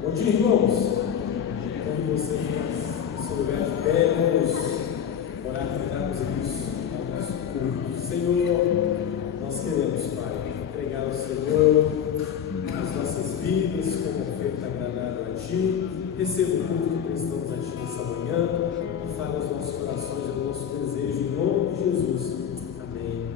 Bom dia, irmãos. Quando você ficar no seu lugar de pé, vamos orar para darmos início ao nosso culto. Senhor, nós queremos, Pai, entregar ao Senhor as nossas vidas como oferta agradável a Ti. Receba o culto que prestamos a Ti nessa manhã e fale aos nossos corações e ao nosso desejo, em nome de Jesus. Amém.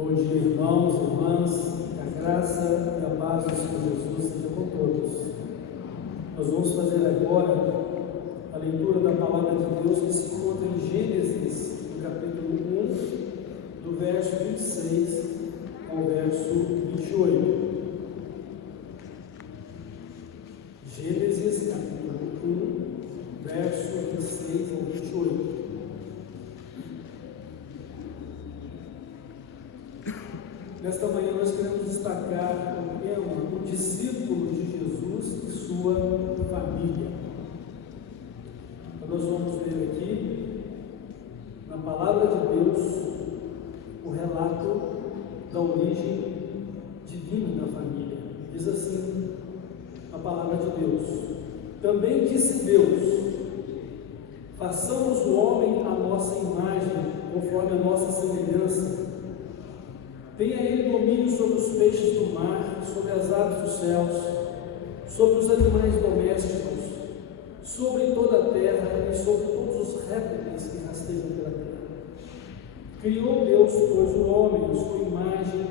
Bom dia, irmãos e irmãs, que a graça e a paz do Senhor Jesus seja com todos. Nós vamos fazer agora a leitura da palavra de Deus que se encontra em Gênesis, no capítulo 1, do verso 26 ao verso 28. Gênesis, capítulo 1, verso 26 ao 28. Nesta manhã nós queremos destacar o tema, o discípulo de Jesus e sua família. Então nós vamos ver aqui, na palavra de Deus, o relato da origem divina da família. Diz assim a palavra de Deus: também disse Deus: façamos o homem à nossa imagem, conforme a nossa semelhança. Tenha ele domínio sobre os peixes do mar, sobre as aves dos céus, sobre os animais domésticos, sobre toda a terra e sobre todos os répteis que rastejam pela terra. Criou Deus, pois, o homem, a sua imagem,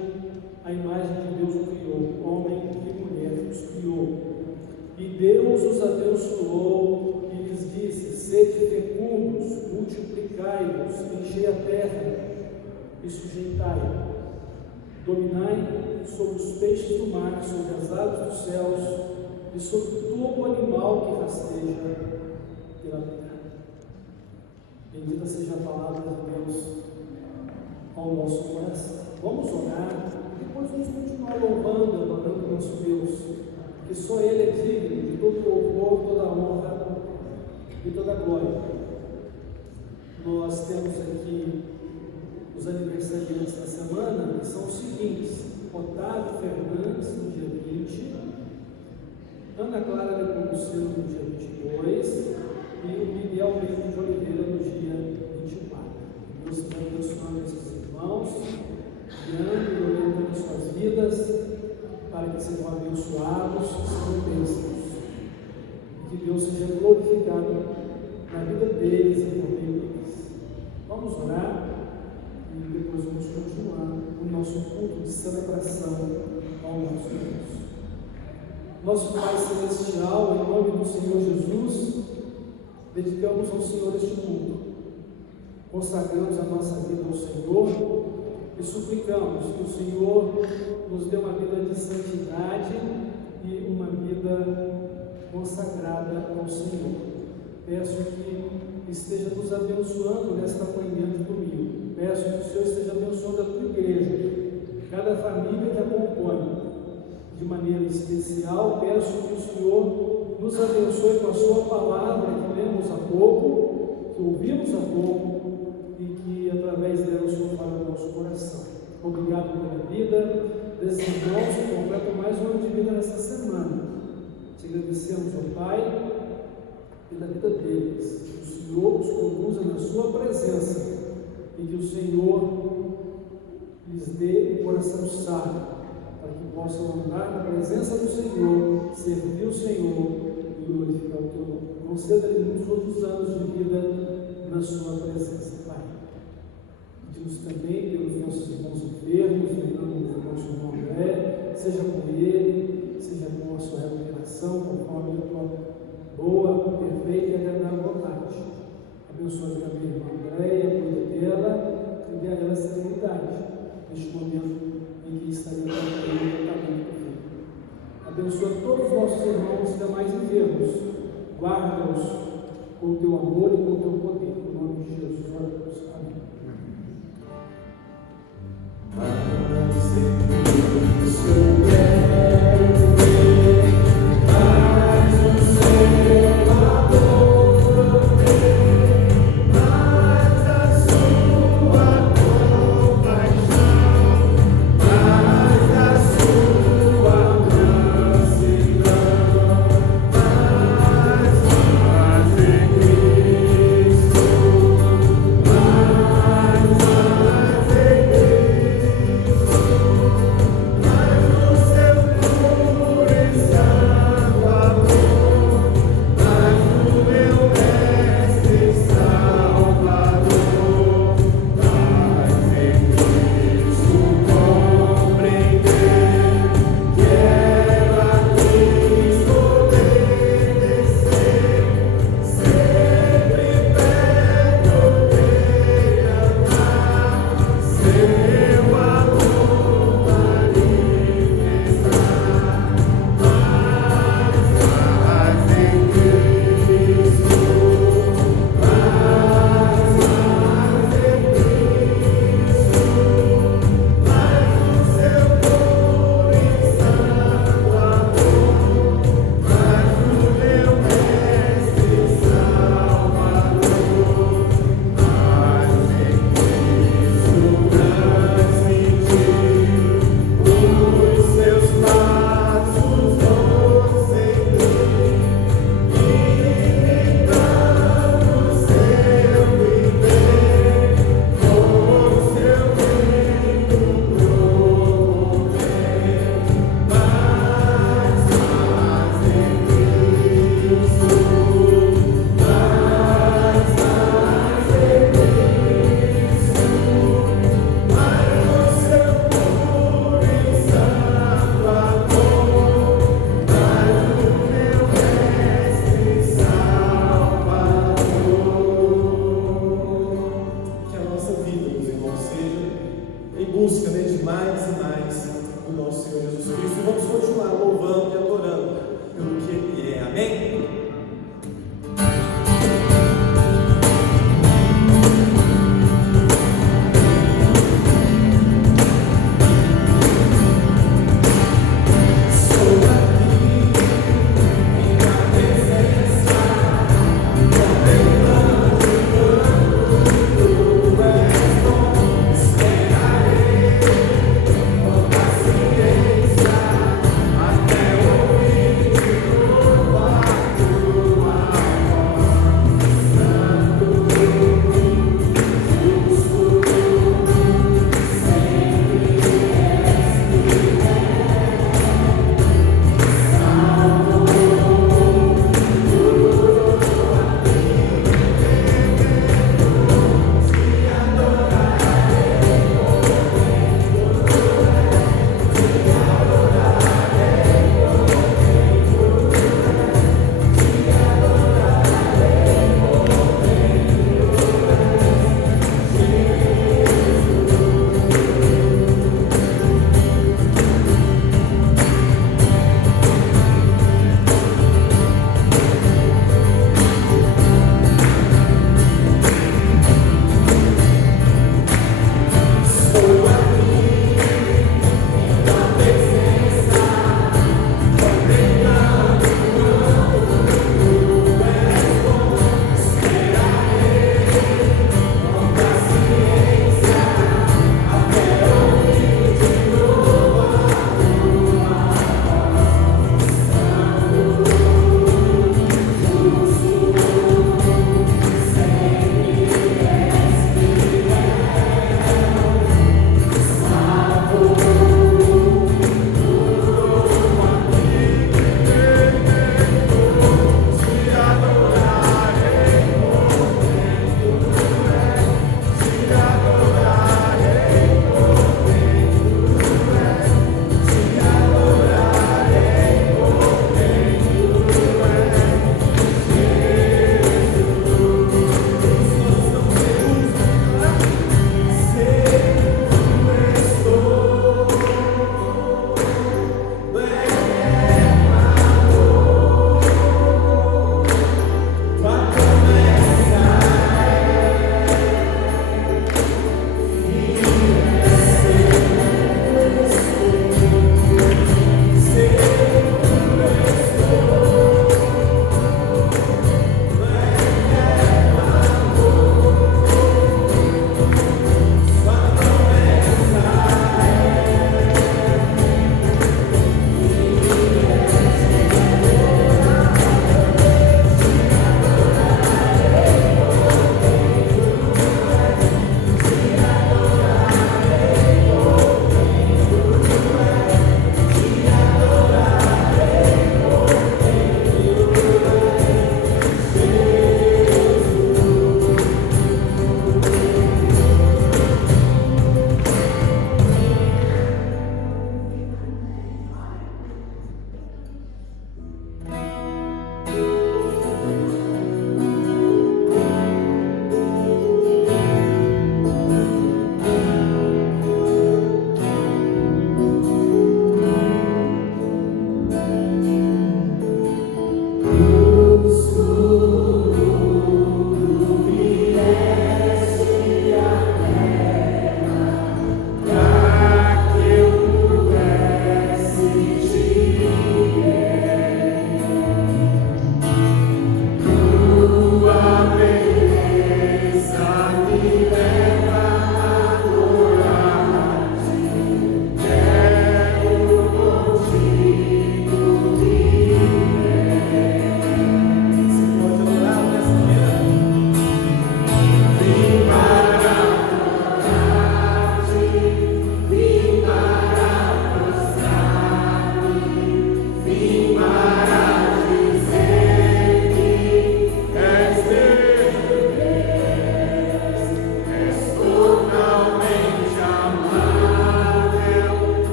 a imagem de Deus o criou, homem e mulher os criou. E Deus os abençoou e lhes disse: sede fecundos, multiplicai-vos, enchei a terra e sujeitai-a. Dominai sobre os peixes do mar, sobre as aves dos céus e sobre todo animal que rasteja pela terra. Bendita seja a palavra de Deus ao nosso coração. Vamos orar, depois vamos continuar louvando e adorando o nosso Deus, que só Ele é digno de todo louvor, toda honra e toda glória. Nós temos aqui os aniversariantes da semana, que são os seguintes: Otávio Fernandes, no dia 20, Ana Clara Nepomuceno, no dia 22, e o Miguel Mendes de Oliveira, no dia 24. Deus está abençoando esses irmãos, guiando e orientando suas vidas, para que sejam abençoados e sejam bênçãos. Que Deus seja glorificado na vida deles e por meio deles. Vamos orar. E depois vamos continuar o nosso culto de celebração ao nosso Deus. Nosso Pai Celestial, em nome do Senhor Jesus, dedicamos ao Senhor este culto, consagramos a nossa vida ao Senhor e suplicamos que o Senhor nos dê uma vida de santidade e uma vida consagrada ao Senhor. Peço que esteja nos abençoando nesta manhã de domingo. Peço que o Senhor esteja abençoando a tua igreja, cada família que a compõe. De maneira especial, peço que o Senhor nos abençoe com a sua palavra que lemos há pouco, que ouvimos há pouco, e que através dela o Senhor fala no nosso coração. Obrigado pela vida desses irmãos que completam mais um ano de vida nesta semana. Te agradecemos, ó Pai, pela vida deles. Que o Senhor os conduza na sua presença e que o Senhor lhes dê um coração sábio, para que possam andar na presença do Senhor, servir o Senhor e glorificar o teu nome. Conceda-lhe muitos outros anos de vida na sua presença, Pai. Pedimos também pelos nossos irmãos enfermos, lembrando do nosso irmão André, seja com ele, seja com a sua recuperação, conforme a tua boa, perfeita e agradável vontade. Abençoa também a irmã Andréia, cuida dela e dê a ela serenidade neste momento em que estaria tratando do filho. Abençoa todos os nossos irmãos e demais enfermos. Guarda-os com o teu amor e com o teu poder. Em nome de Jesus, oramos. Amém.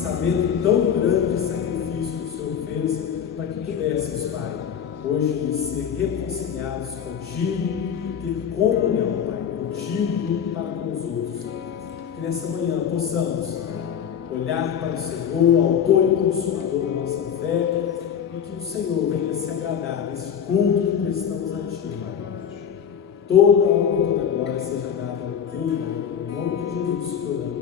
sabendo tão grande sacrifício que o Senhor fez para que pudéssemos, Pai, hoje ser reconciliados contigo, ter comunhão, Pai, contigo e para com os outros. Que nessa manhã possamos olhar para o Senhor, autor e consumador da nossa fé, e que o Senhor venha se agradar desse culto que prestamos a Ti, Pai. Toda a honra e toda a glória seja dada ao Teu nome, em nome de Jesus que oramos.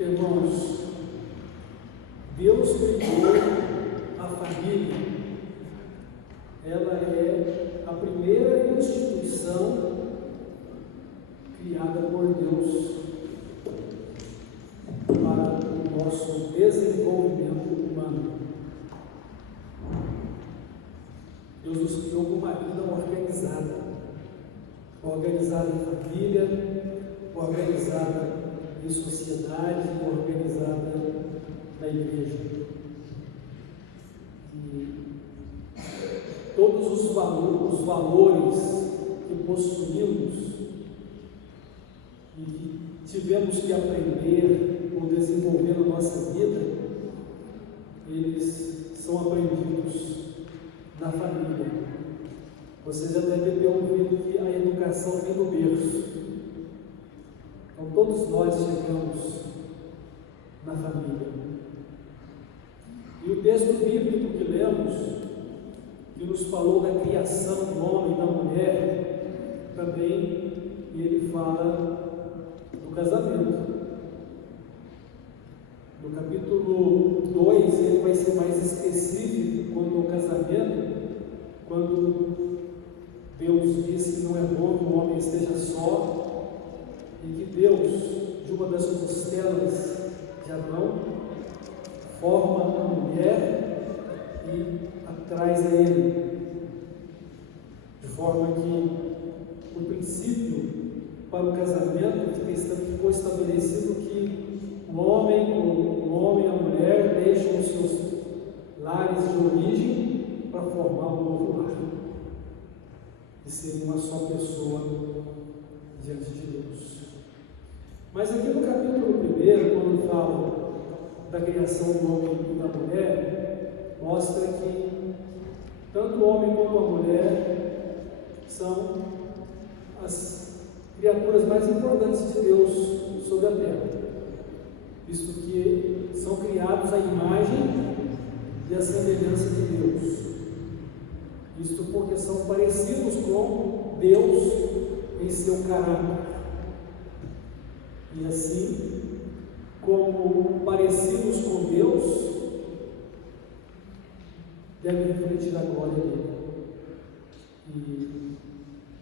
Irmãos, Deus criou a família. Ela é a primeira instituição criada por Deus para o nosso desenvolvimento humano. Deus nos criou com uma vida organizada em família, organizada em sociedade, organizada na igreja. E todos os valores que possuímos e que tivemos que aprender ou desenvolver na nossa vida, eles são aprendidos na família. Você já deve ter ouvido que a educação vem do berço. Então, todos nós chegamos na família. E o texto bíblico que lemos, que nos falou da criação do homem e da mulher, também ele fala do casamento. No capítulo 2, ele vai ser mais específico quanto ao casamento, quando Deus diz que não é bom que o homem esteja só, e que Deus, de uma das costelas de Adão, forma a mulher e a traz a ele, de forma que o princípio para o casamento ficou estabelecido que o homem e a mulher deixam os seus lares de origem para formar um novo lar, e ser uma só pessoa diante de Deus. Mas aqui no capítulo 1, quando fala da criação do homem e da mulher, mostra que tanto o homem como a mulher são as criaturas mais importantes de Deus sobre a terra, visto que são criados à imagem e à semelhança de Deus. Isto porque são parecidos com Deus em seu caráter. E assim, como parecidos com Deus, devem refletir a glória dele. E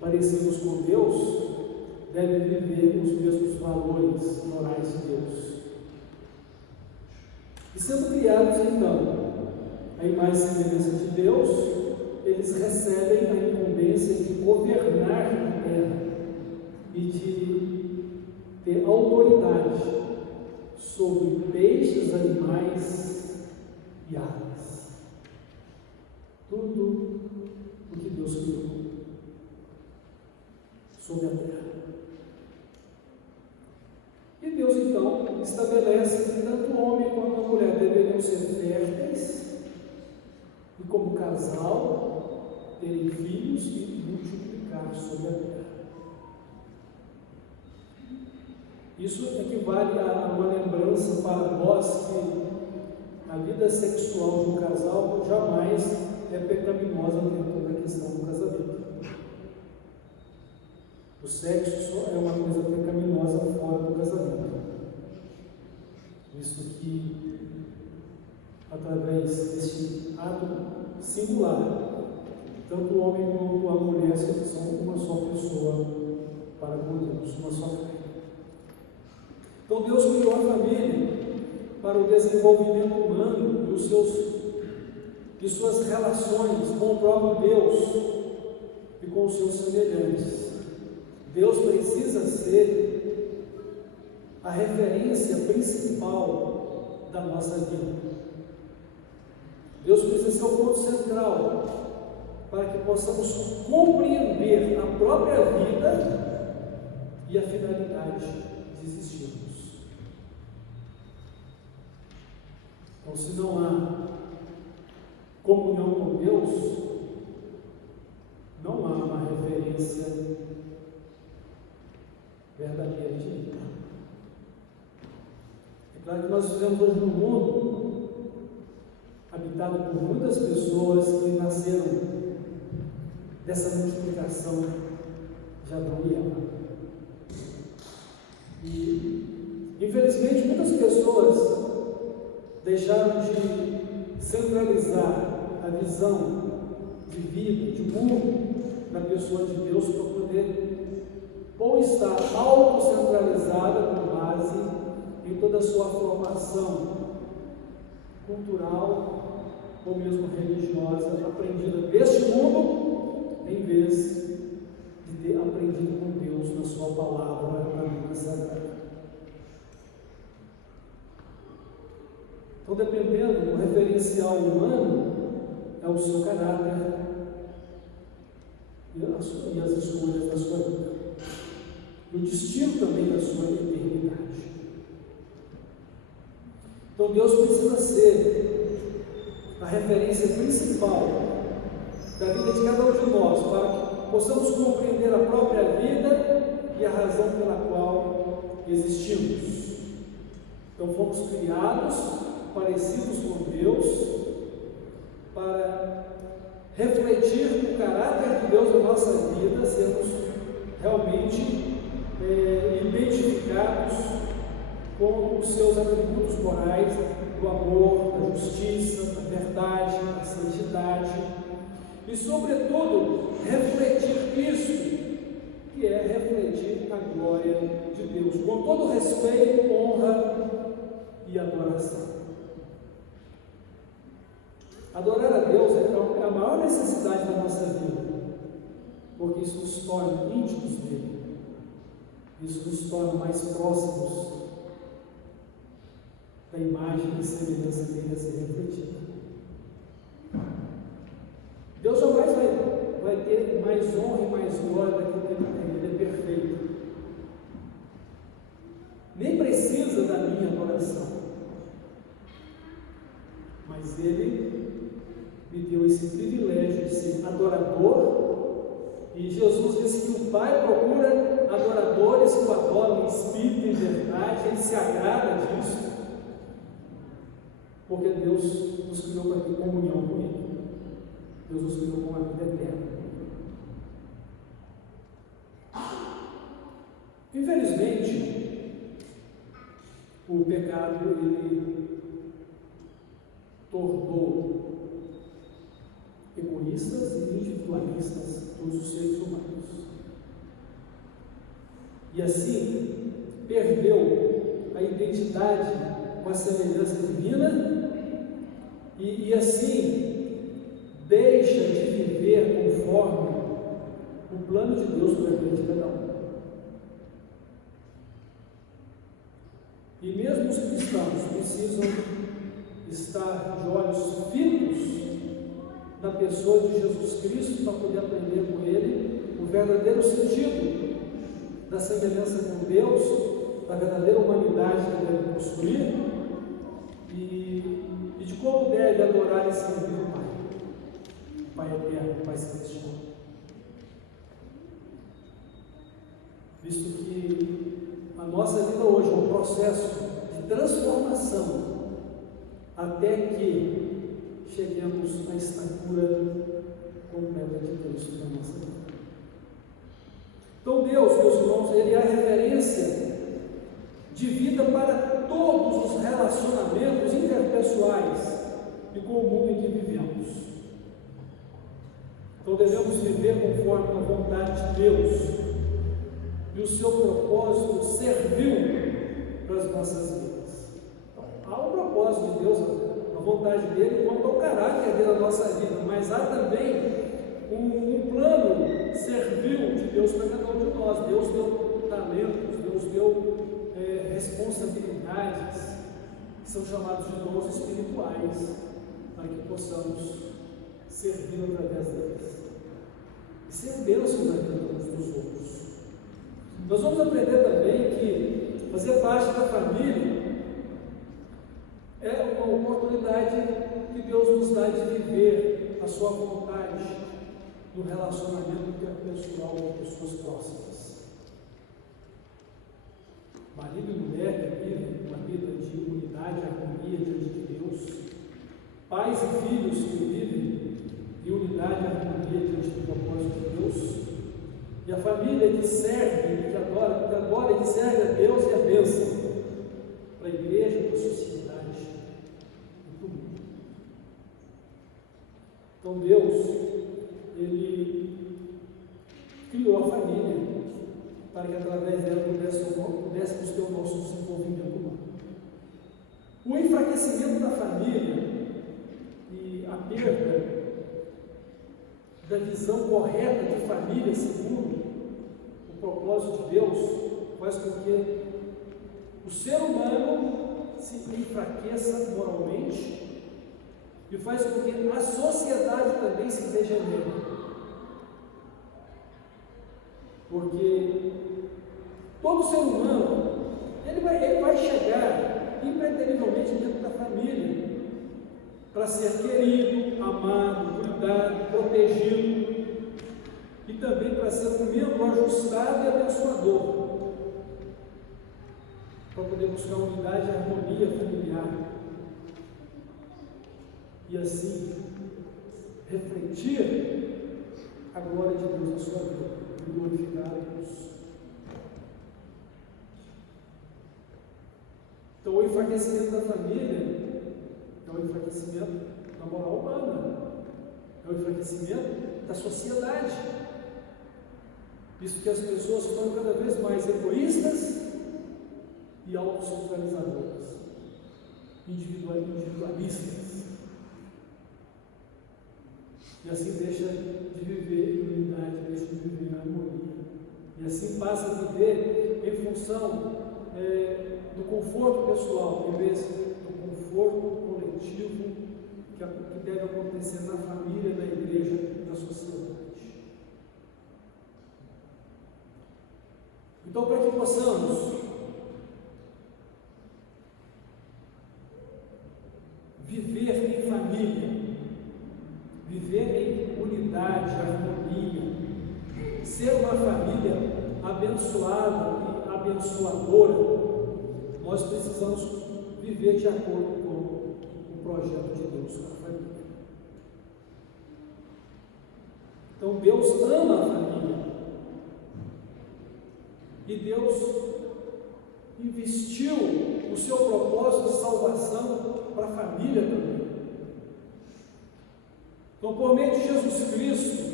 parecidos com Deus, devem viver os mesmos valores morais de Deus. E sendo criados, então, a imagem e semelhança de Deus, eles recebem a incumbência de governar a terra e de ter autoridade sobre peixes, animais e aves. Tudo o que Deus criou sobre a terra. E Deus então estabelece que tanto o homem quanto a mulher deveriam ser férteis e, como casal, terem filhos e multiplicar sobre a terra. Isso equivale a uma lembrança para nós que a vida sexual de um casal jamais é pecaminosa dentro da questão do casamento. O sexo só é uma coisa pecaminosa fora do casamento. Visto que, através deste ato singular. Tanto o homem quanto a mulher são uma só pessoa para com Deus, uma só carne. Então Deus criou a família para o desenvolvimento humano e suas relações com o próprio Deus e com os seus semelhantes. Deus precisa ser a referência principal da nossa vida. Deus precisa ser o ponto central para que possamos compreender a própria vida e a finalidade de existirmos. Então, se não há comunhão com Deus, não há uma referência verdadeira de vida. É claro que nós vivemos hoje num mundo habitado por muitas pessoas que nasceram dessa multiplicação de Adão e Eva. E, infelizmente, muitas pessoas deixaram de centralizar a visão de vida, de mundo na pessoa de Deus para poder ou estar autocentralizada com base em toda a sua formação cultural ou mesmo religiosa aprendida deste mundo, em vez de ter aprendido com Deus na sua palavra, na Bíblia Sagrada. Então, dependendo do referencial humano, é o seu caráter e as escolhas da sua vida, e o destino também da sua eternidade. Então, Deus precisa ser a referência principal da vida de cada um de nós, para que possamos compreender a própria vida e a razão pela qual existimos. Então, fomos criados parecidos com Deus, para refletir o caráter de Deus na nossa vida, sermos realmente identificados com os seus atributos morais, do amor, da justiça, da verdade, da santidade, e sobretudo refletir isso, que é refletir a glória de Deus, com todo respeito, honra e adoração. Adorar a Deus é a maior necessidade da nossa vida, porque isso nos torna íntimos dele, isso nos torna mais próximos da imagem e semelhança dele a ser refletida. Deus jamais vai ter mais honra e mais glória daquilo que ele tem, ele é perfeito. Nem precisa da minha adoração, mas ele me deu esse privilégio de ser adorador, e Jesus disse que o Pai procura adoradores que o adoram em espírito e em verdade, ele se agrada disso, porque Deus nos criou para ter comunhão com ele, Deus nos criou com a vida eterna. Infelizmente, o pecado ele tornou egoístas e individualistas todos os seres humanos, e assim perdeu a identidade com a semelhança divina, e assim deixa de viver conforme o plano de Deus para a vida de cada um. E mesmo os cristãos precisam estar de olhos fitos na pessoa de Jesus Cristo para poder aprender com ele o verdadeiro sentido da semelhança com Deus, da verdadeira humanidade que ele deve construir e de como deve adorar e servir o Pai, o Pai eterno, o Pai celestial. Visto que a nossa vida hoje é um processo de transformação até que cheguemos à estatura completa de Cristo na nossa vida. Então Deus, meus irmãos, ele é a referência de vida para todos os relacionamentos interpessoais e com o mundo em que vivemos. Então devemos viver conforme a vontade de Deus, e o seu propósito serviu para as nossas vidas. Então, há um propósito de Deus, a vontade dele quanto ao caráter dele na nossa vida, mas há também um plano servil de Deus para cada um de nós. Deus deu talentos, Deus deu responsabilidades, que são chamados de dons espirituais, para que possamos servir através deles e ser bênção na vida uns dos outros. Nós vamos aprender também que fazer parte da família é uma oportunidade que Deus nos dá de viver a sua vontade no relacionamento interpessoal com pessoas próximas. Marido e mulher que vivem uma vida de unidade e harmonia diante de Deus, pais e filhos que vivem em unidade e harmonia diante do propósito de Deus, e a família que serve, que adora e que serve a Deus e a bênção para a igreja, para a sociedade e para o mundo. Então Deus, Ele criou a família para que através dela pudéssemos ter o nosso desenvolvimento humano. O enfraquecimento da família e a perda da visão correta de família segundo o propósito de Deus faz com que o ser humano se enfraqueça moralmente e faz com que a sociedade também se degenere. Porque todo ser humano ele vai chegar impreterivelmente dentro da família para ser querido, amado, cuidado, protegido e também para ser um membro ajustado e abençoador, para poder buscar unidade e harmonia familiar e assim refletir a glória de Deus na sua vida e glorificar a Deus. Então o enfraquecimento da família é o enfraquecimento da moral humana, é o enfraquecimento da sociedade. Visto que as pessoas foram cada vez mais egoístas e autocentralizadoras, individualistas. E assim deixa de viver em unidade, deixa de viver em harmonia. E assim passa a viver em função do conforto pessoal, em vez do conforto coletivo que deve acontecer na família, na igreja, na sociedade. Então, para que possamos viver em família, viver em unidade, harmonia, ser uma família abençoada e abençoadora, nós precisamos viver de acordo com o projeto de Deus para a família. Então Deus ama a família e Deus investiu o seu propósito de salvação para a família também. Então, por meio de Jesus Cristo,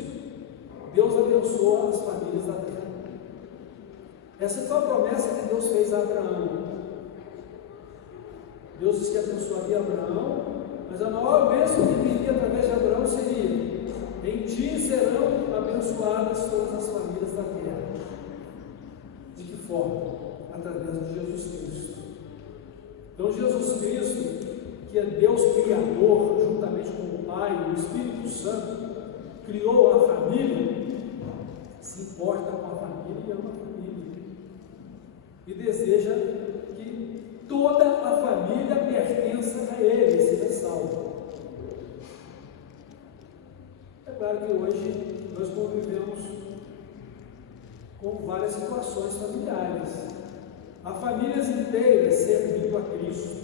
Deus abençoou as famílias da terra. Essa foi a promessa que Deus fez a Abraão. Deus disse que abençoaria Abraão, mas a maior bênção que viria através de Abraão seria: em ti serão abençoadas todas as famílias da terra. De que forma? Através de Jesus Cristo. Então Jesus Cristo, que é Deus Criador, juntamente com o Pai e o Espírito Santo, criou a família, se importa com a família e ama a família. E deseja que toda a família pertença a Ele, seja salva. É claro que hoje nós convivemos com várias situações familiares. Há famílias inteiras servindo a Cristo.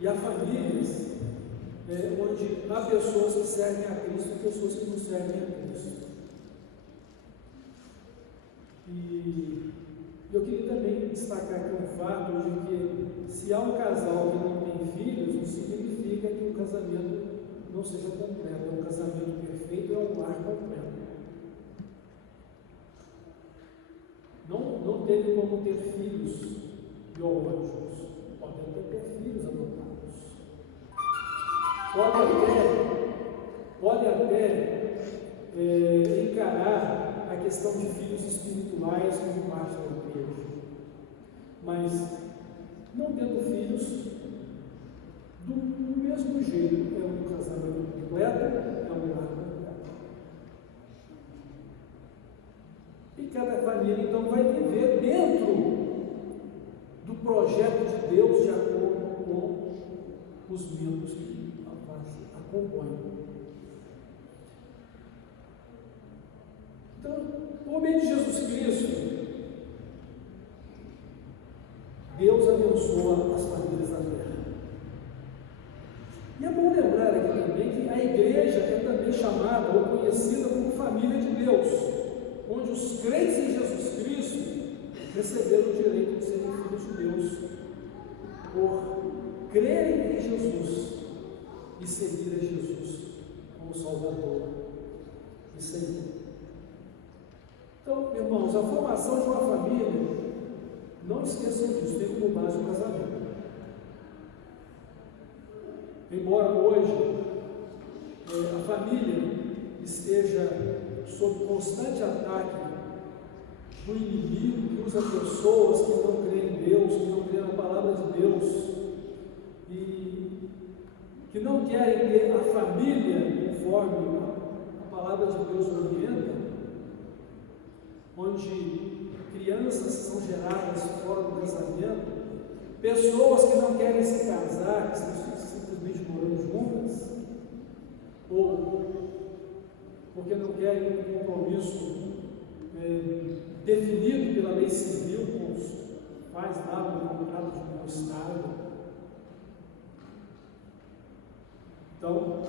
E há famílias onde há pessoas que servem a Cristo e pessoas que não servem a Cristo. E eu queria também destacar aqui um fato de que se há um casal que não tem filhos, não significa que o casamento não seja completo. É um casamento perfeito, é um lar completo. tem como ter filhos biológicos, podem até ter filhos adotados. Pode até encarar a questão de filhos espirituais como parte da igreja, mas não tendo filhos, do mesmo jeito, é um casamento completo, é um lar completo. E cada família então vai viver dentro do projeto de Deus de acordo com os membros que a compõem. Então, por meio de Jesus Cristo, Deus abençoa as famílias da terra. E é bom lembrar aqui também que a igreja é também chamada ou conhecida como família de Deus, onde os crentes em Jesus Cristo receberam o direito de serem filhos de Deus por crerem em Jesus e seguir a Jesus como Salvador e Senhor. Então, irmãos, a formação de uma família, não esqueçam disso, tem como base o casamento. Embora hoje a família esteja sob constante ataque do inimigo que usa pessoas que não creem em Deus, que não creem na palavra de Deus e que não querem ter a família conforme a palavra de Deus orienta, onde crianças são geradas fora do casamento, pessoas que não querem se casar, que estão simplesmente morando juntas, ou porque não querem um compromisso definido pela lei civil com os pais lá no contrato de bom estado. Então,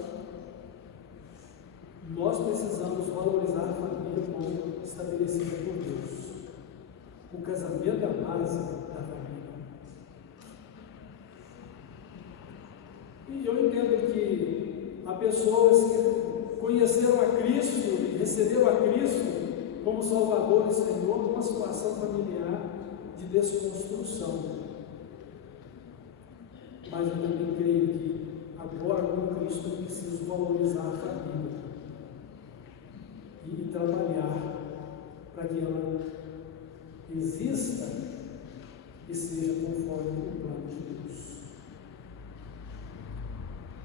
nós precisamos valorizar a família como estabelecida por Deus. O casamento é a base da família. E eu entendo que há pessoas que conheceram a Cristo e receberam a Cristo como Salvador e Senhor numa situação familiar de desconstrução. Mas eu também creio que agora, com Cristo, eu preciso valorizar a família e trabalhar para que ela exista e seja conforme o plano de Deus.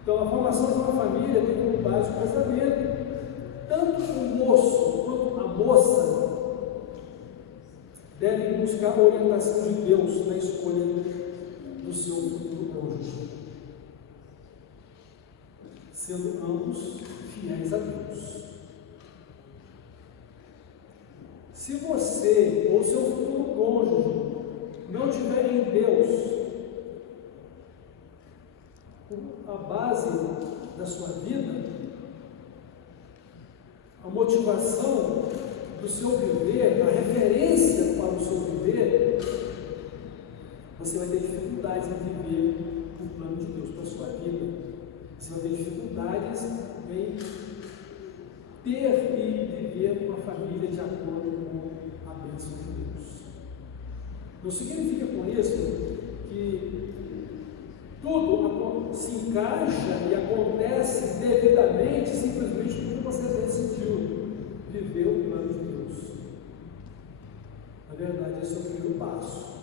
Então, a formação de uma família tem como base o casamento. Tanto o moço quanto a moça devem buscar a orientação de Deus na escolha do seu futuro cônjuge, sendo ambos fiéis a Deus. Se você ou seu futuro cônjuge não tiver em Deus a base da sua vida, a motivação do seu viver, a referência para o seu viver, você vai ter dificuldades em viver o plano de Deus para a sua vida. Você vai ter dificuldades em ter e viver uma família de acordo com a bênção de Deus. Não significa com isso que tudo se encaixa e acontece devidamente, simplesmente porque você decidiu viver o plano de Deus. Na verdade, esse é o primeiro passo.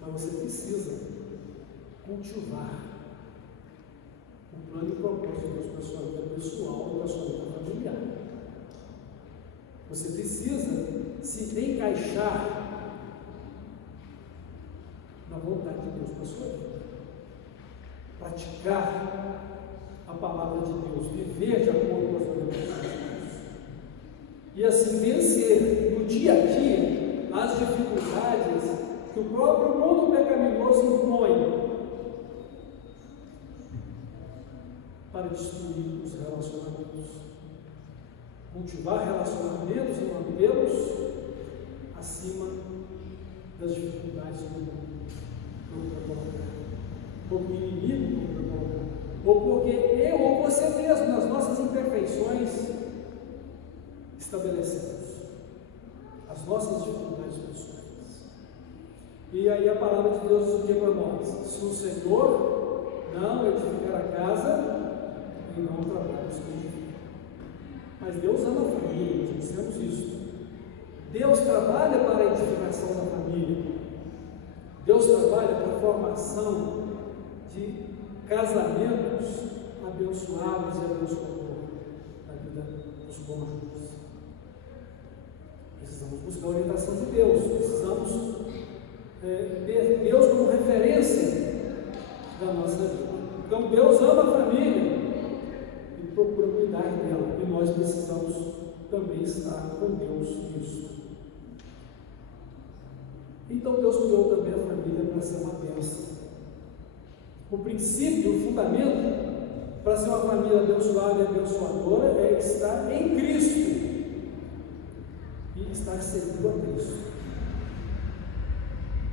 Mas você precisa cultivar o plano e propósito de Deus para a sua vida pessoal e para a sua vida familiar. Você precisa se encaixar na vontade de Deus para a sua vida. Praticar a palavra de Deus, viver de acordo com as orientações de Deus. E assim vencer no dia a dia as dificuldades que o próprio mundo pecaminoso impõe para destruir os relacionamentos. Cultivar relacionamentos e mantê-los acima das dificuldades do mundo. Ou do inimigo, ou porque eu ou você mesmo, nas nossas imperfeições, estabelecemos as nossas dificuldades pessoais. E aí a palavra de Deus diz o que para nós? Se o Senhor não edificar a casa, e não trabalha os que edificam. Mas Deus ama a família, nós dissemos isso. Deus trabalha para a edificação da família. Deus trabalha para a formação de casamentos abençoados e abençoadores na vida dos cônjuges. Precisamos buscar a orientação de Deus, precisamos ter Deus como referência da nossa vida. Então Deus ama a família e procura cuidar dela, e nós precisamos também estar com Deus nisso. Então Deus criou também a família para ser uma bênção. O princípio, o fundamento para ser uma família abençoada e abençoadora é estar em Cristo e estar seguindo a Cristo.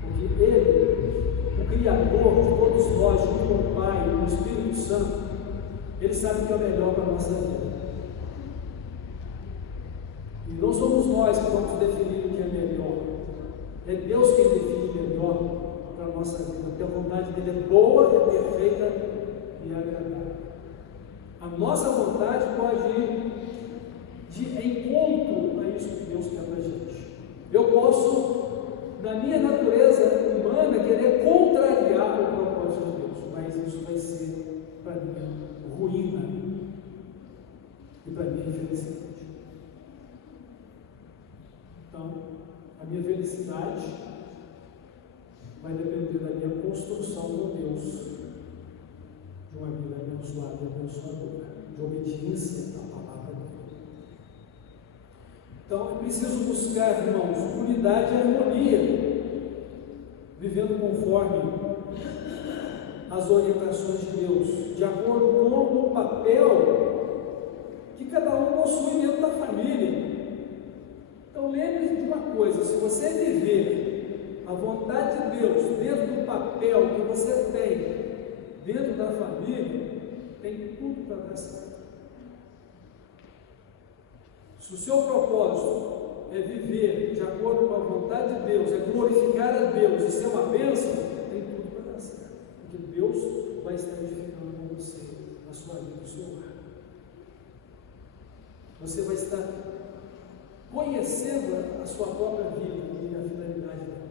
Porque Ele, o Criador de todos nós, junto com o Pai e o Espírito Santo, Ele sabe o que é melhor para a nossa vida. E não somos nós que vamos definir o que é melhor. É Deus quem define melhor para a nossa vida, porque a vontade dele é boa, é perfeita e agradável. A nossa vontade pode ir de encontro a isso que Deus quer para a gente. Eu posso, na minha natureza humana, querer contrariar o propósito de Deus, mas isso vai ser para mim ruína e para mim infelicidade. Então, a minha felicidade vai depender da minha construção com Deus, de uma vida abençoada e abençoadora, de obediência à palavra dele. Então, é preciso buscar, irmãos, unidade e harmonia, vivendo conforme as orientações de Deus, de acordo com o papel que cada um possui dentro da família. Então lembre-se de uma coisa: se você viver a vontade de Deus dentro do papel que você tem dentro da família, tem tudo para dar certo. Se o seu propósito é viver de acordo com a vontade de Deus, é glorificar a Deus e ser uma bênção, tem tudo para dar certo, porque Deus vai estar edificando com você a sua vida, o seu lar. Você vai estar conhecendo a sua própria vida e a finalidade dela,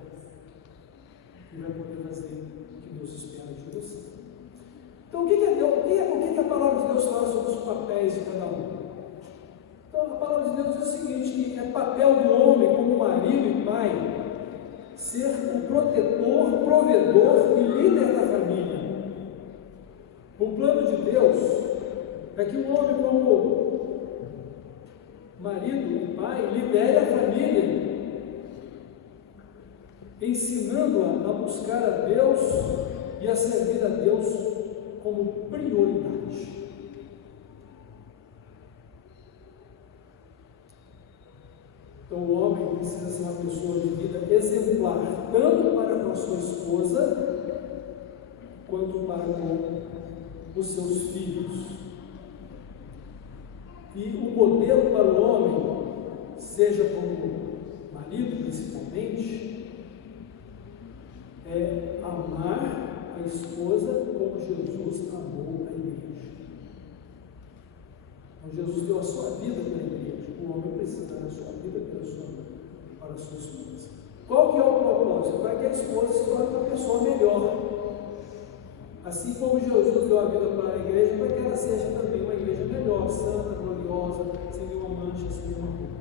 e vai poder fazer o que Deus espera de você. Então, o que a palavra de Deus fala sobre os papéis de cada um? Então, a palavra de Deus diz o seguinte: que é papel do homem, como marido e pai, ser o protetor, provedor e líder da família. O plano de Deus é que o homem, como marido e pai, lidere a família, ensinando-a a buscar a Deus e a servir a Deus como prioridade. Então o homem precisa ser uma pessoa de vida exemplar, tanto para com a sua esposa, quanto para com os seus filhos. E o modelo para o homem, seja como marido principalmente, é amar a esposa como Jesus amou a igreja. Então Jesus deu a sua vida pela igreja. O homem precisa dar a sua vida para a sua esposa. Qual que é o propósito? Para que a esposa se torne uma pessoa melhor. Assim como Jesus deu a vida para a igreja, para que ela seja também uma igreja melhor, santa, gloriosa, sem nenhuma mancha, sem nenhuma culpa.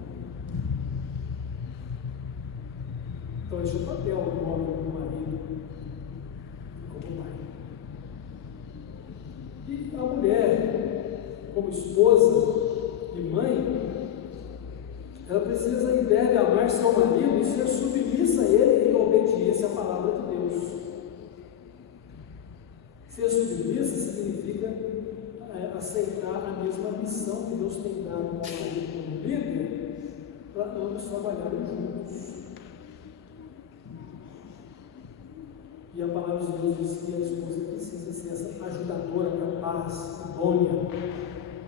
Então esse é o papel do homem como marido e como pai. E a mulher, como esposa e mãe, ela precisa e deve amar seu marido e ser submissa a ele em obediência à palavra de Deus. Ser submissa significa aceitar a mesma missão que Deus tem dado ao marido como líder, para ambos trabalharem juntos. E a palavra de Deus diz que a esposa precisa ser essa ajudadora, capaz, idônea,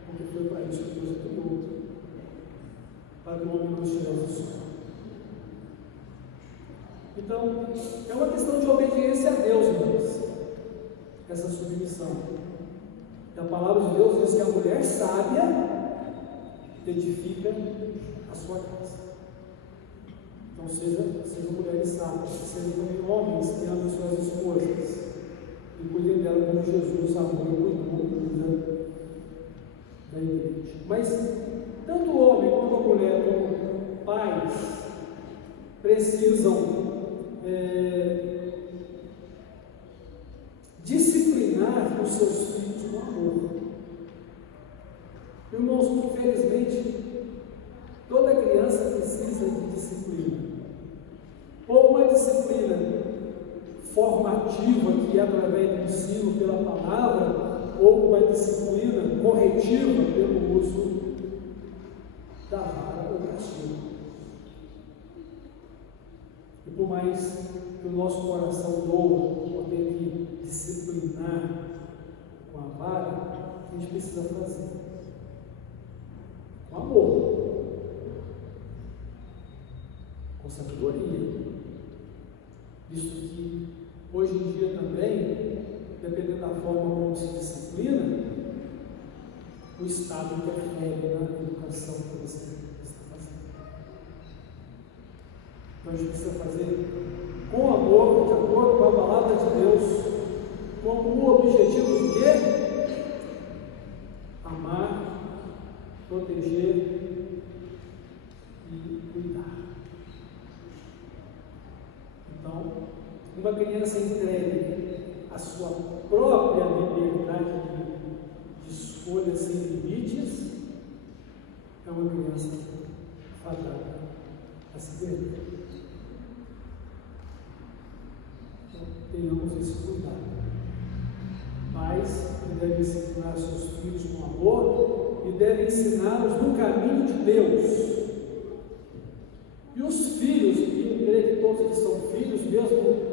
porque foi para isso que Deus a criou, para que o homem não estivesse só. Então, é uma questão de obediência a Deus, irmãos, essa submissão. E a palavra de Deus diz que a mulher sábia edifica a sua casa. Então, sejam mulheres sábias, sejam também homens que amam suas esposas e cuidem dela como Jesus amou e cuida da igreja. Mas, tanto o homem como a mulher, como pais, precisam disciplinar os seus filhos com amor. Irmãos, infelizmente, toda criança precisa de disciplina. Ou uma disciplina formativa, que é através do ensino pela palavra, ou uma disciplina corretiva pelo uso da vara ou castigo. E por mais que o nosso coração doa por ter que disciplinar com a vara, a gente precisa fazer com amor, com sabedoria. Visto que hoje em dia também, dependendo da forma como se disciplina, o Estado interfere na educação que você está fazendo. Então a gente precisa fazer com amor, de acordo com a palavra de Deus, com o objetivo de quê? Amar, proteger e cuidar. Então, uma criança entregue a sua própria liberdade de escolha sem limites é uma criança fadada a se perder. Então, tenhamos esse cuidado. Pais que devem ensinar seus filhos com amor e devem ensiná-los no caminho de Deus. E os filhos, e eu creio que todos eles são filhos, mesmo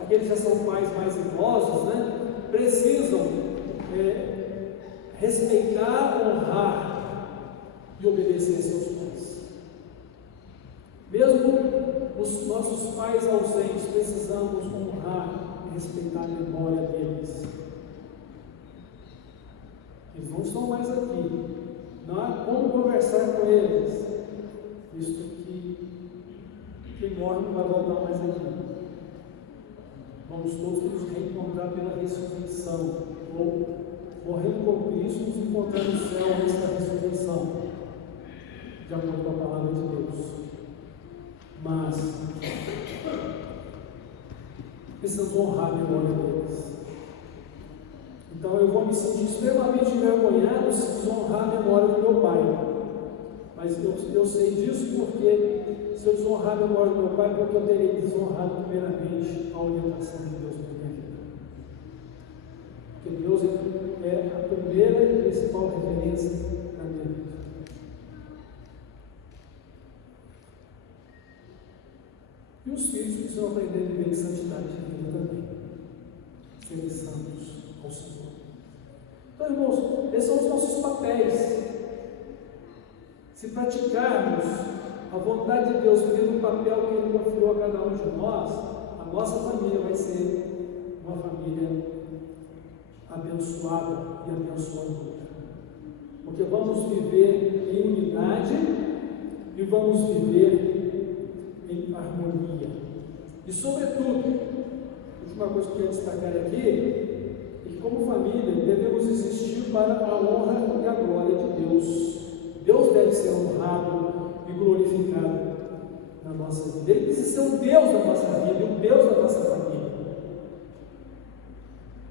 aqueles que já são pais mais idosos, né, precisam respeitar, honrar e obedecer a seus pais. Mesmo os nossos pais ausentes, precisamos honrar e respeitar a memória deles. Eles não estão mais aqui, não há como conversar com eles, visto que quem morre não vai voltar mais aqui. Vamos todos nos reencontrar pela ressurreição, ou morrendo com Cristo, nos encontrar no céu antes da ressurreição, de acordo com a palavra de Deus. Mas precisamos honrar a memória deles. Então eu vou me sentir extremamente envergonhado se desonrar a memória do meu pai. Mas eu sei disso porque, se eu desonrar a memória do meu pai, porque eu terei desonrado primeiramente a orientação de Deus na minha vida. Porque Deus é a primeira e principal referência na minha vida. E os filhos precisam aprender a viver em santidade de vida também. Serem santos ao Senhor. Então, irmãos, esses são os nossos papéis. Se praticarmos a vontade de Deus vivendo o papel que Ele confiou a cada um de nós, a nossa família vai ser uma família abençoada e abençoadora. Porque vamos viver em unidade e vamos viver em harmonia. E, sobretudo, a última coisa que eu quero destacar aqui é que, como família, devemos existir para a honra e a glória de Deus. Deus deve ser honrado e glorificado na nossa vida. Ele precisa ser o Deus da nossa vida, o Deus da nossa família.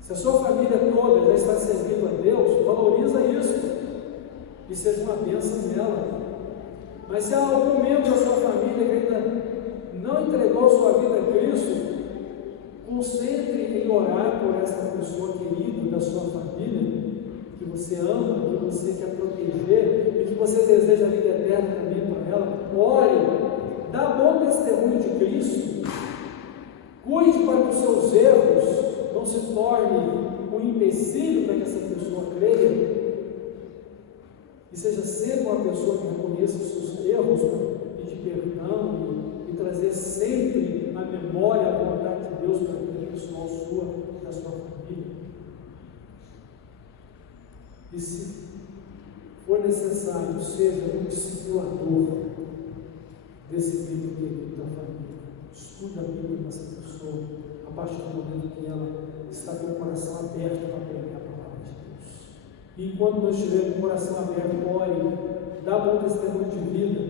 Se a sua família toda já está servindo a Deus, valoriza isso e seja uma bênção nela. Mas se há algum membro da sua família que ainda não entregou sua vida a Cristo, concentre em orar por essa pessoa querida da sua família, que você ama, que você quer proteger e que você deseja a vida eterna também para ela. Ore, dá bom testemunho de Cristo, cuide para que os seus erros não se tornem um empecilho para que essa pessoa creia, e seja sempre uma pessoa que reconheça os seus erros, pedir perdão e trazer sempre na memória a vontade de Deus para a vida pessoal sua e da sua família. E se for necessário, seja um discipulador desse membro querido da família. Estude a Bíblia com essa pessoa, a partir do momento que ela está com o coração aberto para aprender a palavra de Deus. E enquanto nós estivermos com o coração aberto, ore, dá bom testemunho de vida.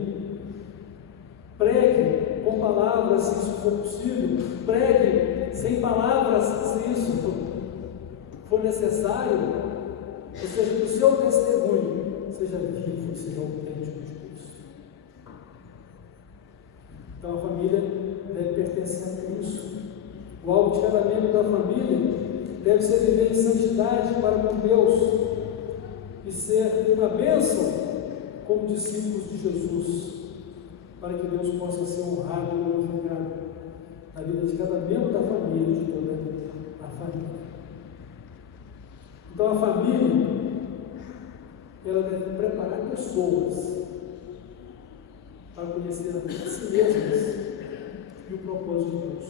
Pregue com palavras, se isso for possível. Pregue sem palavras, se isso for necessário. Ou seja, que o seu testemunho seja vivo e seja autêntico de Cristo. Então a família deve pertencer a Cristo. O alvo de cada membro da família deve ser viver em santidade para com Deus e ser uma bênção como discípulos de Jesus, para que Deus possa ser honrado e glorificado na vida de cada membro da família e de toda a família. Então a família, ela deve preparar pessoas para conhecer a si mesmas e o propósito de Deus.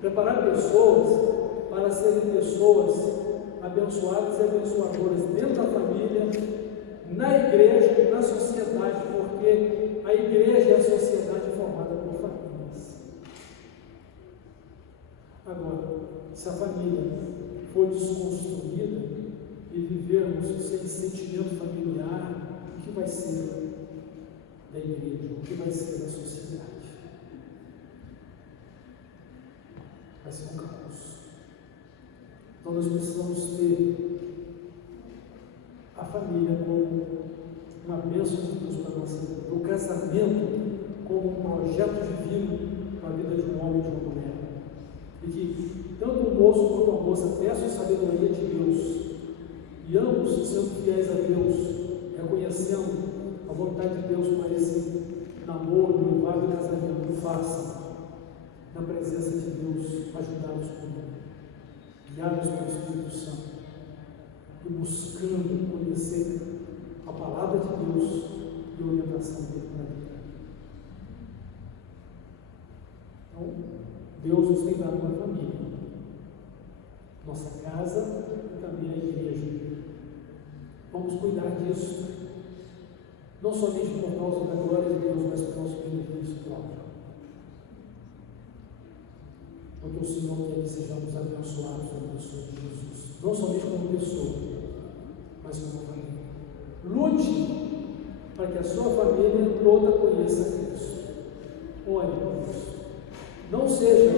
Preparar pessoas para serem pessoas abençoadas e abençoadoras dentro da família, na igreja e na sociedade, porque a igreja e a sociedade é formada por famílias. Agora, se a família for desconstruída e vivermos sem sentimento familiar, o que vai ser da igreja? O que vai ser da sociedade? Vai ser um caos. Então nós precisamos ter a família como uma bênção de Deus para a nossa vida, o casamento como um projeto divino para a vida de um homem e de uma mulher. E que tanto o moço quanto a moça peçam a sabedoria de Deus, e ambos sendo fiéis a Deus, reconhecendo a vontade de Deus para esse namoro, noivado e casamento, que façam na presença de Deus, ajudados por Ele, guiados pelo Espírito Santo, e buscando conhecer a palavra de Deus e a orientação dele para a vida. Então, Deus nos tem dado uma família, nossa casa e também a igreja. Vamos cuidar disso, não somente por causa da glória de Deus, mas por nosso benefício próprio. Porque o Senhor quer que sejamos abençoados na pessoa de Jesus, não somente como pessoa, mas como família. Lute para que a sua família toda conheça Cristo. Ore por isso. Não seja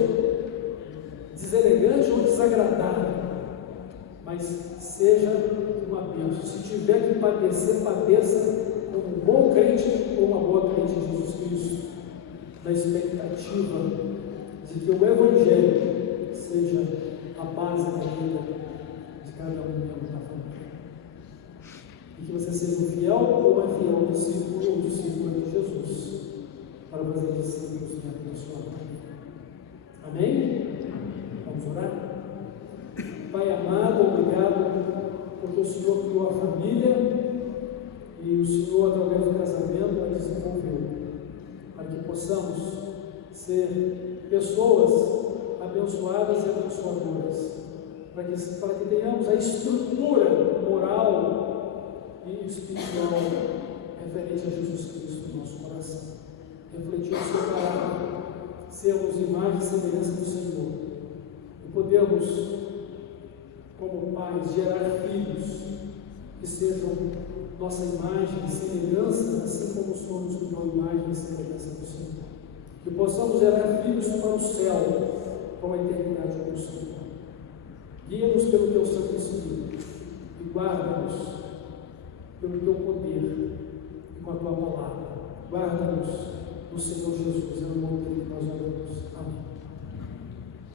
deselegante ou desagradável, mas seja uma bênção. Se tiver que padecer, padeça como um bom crente ou uma boa crente em Jesus Cristo, na expectativa de que o Evangelho seja a base da vida de cada um membro da família. E que você seja um fiel ou uma fiel discípulo ou discípula de Jesus, para fazer discípulos dentro da sua família. Amém? Vamos orar? Pai amado, obrigado, porque o Senhor criou a família e o Senhor, através do casamento, a desenvolveu, para que possamos ser pessoas abençoadas e abençoadoras, para que tenhamos a estrutura moral e espiritual referente a Jesus Cristo no nosso coração, refletir o seu caráter, sermos imagem e semelhança do Senhor, e podermos, como pais, gerar filhos que sejam nossa imagem e semelhança, assim como o Senhor nos criou imagem e semelhança do Senhor. Que possamos gerar filhos para o céu, para a eternidade com o Senhor. Guia-nos pelo Teu Santo Espírito e guarda-nos pelo Teu poder e com a Tua palavra. Guarda-nos no Senhor Jesus, é o nome dele que nós oramos. Amém.